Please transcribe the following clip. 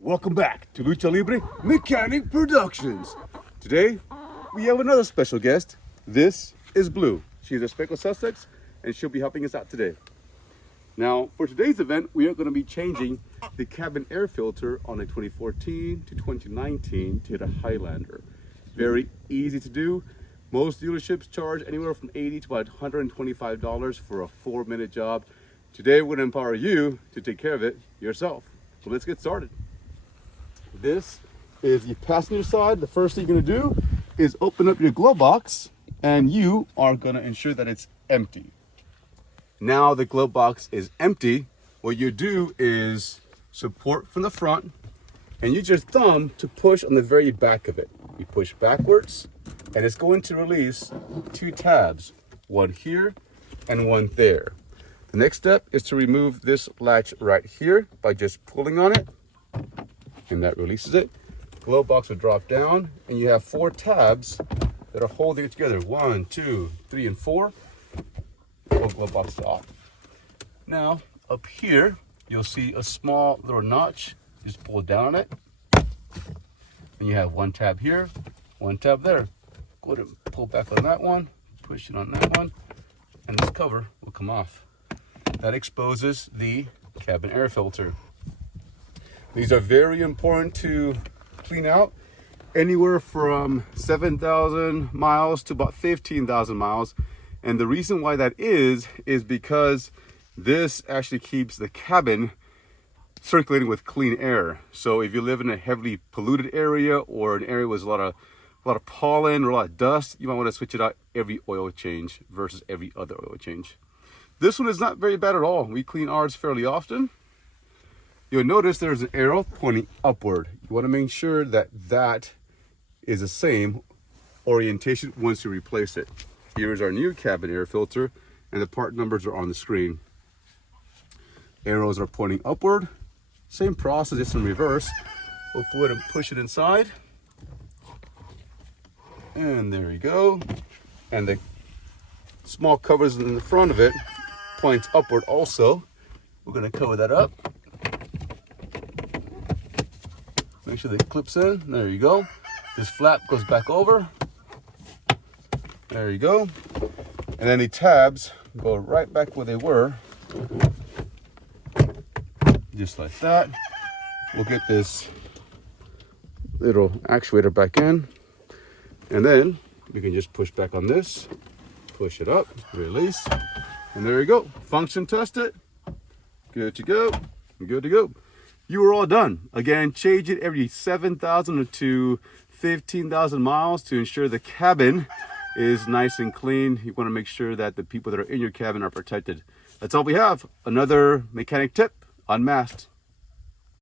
Welcome back to Lucha Libre Mechanic Productions. Today, we have another special guest. This is Blue. She's a Speckled Sussex, and she'll be helping us out today. Now, for today's event, we are going to be changing the cabin air filter on a 2014 to 2019 Toyota Highlander. Very easy to do. Most dealerships charge anywhere from $80 to about $125 for a 4-minute job. Today, we're going to empower you to take care of it yourself. So let's get started. This is the passenger side. The first thing you're going to do is open up your glove box, and you are going to ensure that it's empty. Now the glove box is empty. What you do is support from the front and use your thumb to push on the very back of it. You push backwards and it's going to release 2 tabs, one here and one there. The next step is to remove this latch right here by just pulling on it, and that releases it. Glove box will drop down and you have 4 tabs that are holding it together. 1, 2, 3, and 4. Glove box off. Now up here you'll see a small little notch. Just pull down on it and you have 1 tab here, 1 tab there. Go ahead and pull back on that one, push it on that one, and this cover will come off. That exposes the cabin air filter. These are very important to clean out, anywhere from 7,000 miles to about 15,000 miles. And the reason why that is because this actually keeps the cabin circulating with clean air. So if you live in a heavily polluted area or an area with a lot of pollen or a lot of dust, you might want to switch it out every oil change versus every other oil change. This one is not very bad at all. We clean ours fairly often. You'll notice there's an arrow pointing upward. You want to make sure that that is the same orientation once you replace it. Here's our new cabin air filter, and the part numbers are on the screen. Arrows are pointing upward. Same process, just in reverse. We'll go ahead and push it inside. And there we go. And the small covers in the front of it points upward also. We're going to cover that up. Make sure that it clips in. There you go. This flap goes back over. There you go. And then the tabs go right back where they were. Just like that. We'll get this little actuator back in. And then we can just push back on this. Push it up, release. And there you go. Function tested. Good to go. Good to go. You are all done. Again, change it every 7,000 to 15,000 miles to ensure the cabin is nice and clean. You want to make sure that the people that are in your cabin are protected. That's all we have. Another mechanic tip unmasked.